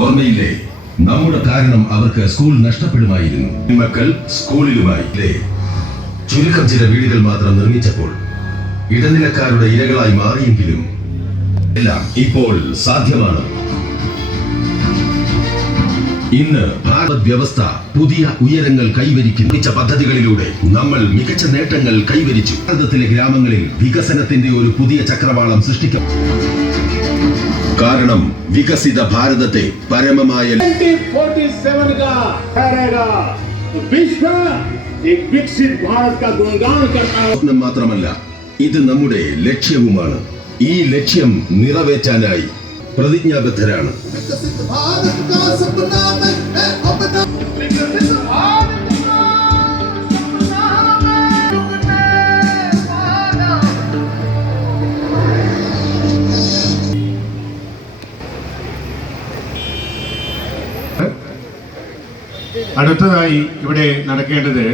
ഓർമ്മയില്ലേ? നമ്മുടെ കാരണം അവർക്ക് സ്കൂൾ നഷ്ടപ്പെടുമായിരുന്നു. മക്കൾ സ്കൂളിലുമായി ചുരുക്കം ചില വീടുകൾ മാത്രം നിർമ്മിച്ചപ്പോൾ ഇടനിലക്കാരുടെ ഇരകളായി മാറിയെങ്കിലും എല്ലാം ഇപ്പോൾ സാധ്യമാണ്. ഇന്ന് ഭാരത് വ്യവസ്ഥ പുതിയ ഉയരങ്ങൾ കൈവരിക്കും മികച്ച പദ്ധതികളിലൂടെ നമ്മൾ മികച്ച നേട്ടങ്ങൾ കൈവരിച്ചു. ഭാരതത്തിലെ ഗ്രാമങ്ങളിൽ വികസനത്തിന്റെ ഒരു പുതിയ ചക്രവാളം സൃഷ്ടിക്കും കാരണം വികസിത ഭാരതത്തെ പരമമായ മാത്രമല്ല ഇത് നമ്മുടെ ലക്ഷ്യവുമാണ്. ഈ ലക്ഷ്യം നിറവേറ്റാനായി പ്രതിജ്ഞാബദ്ധരാണ്. അടുത്തതായി ഇവിടെ നടക്കേണ്ടത്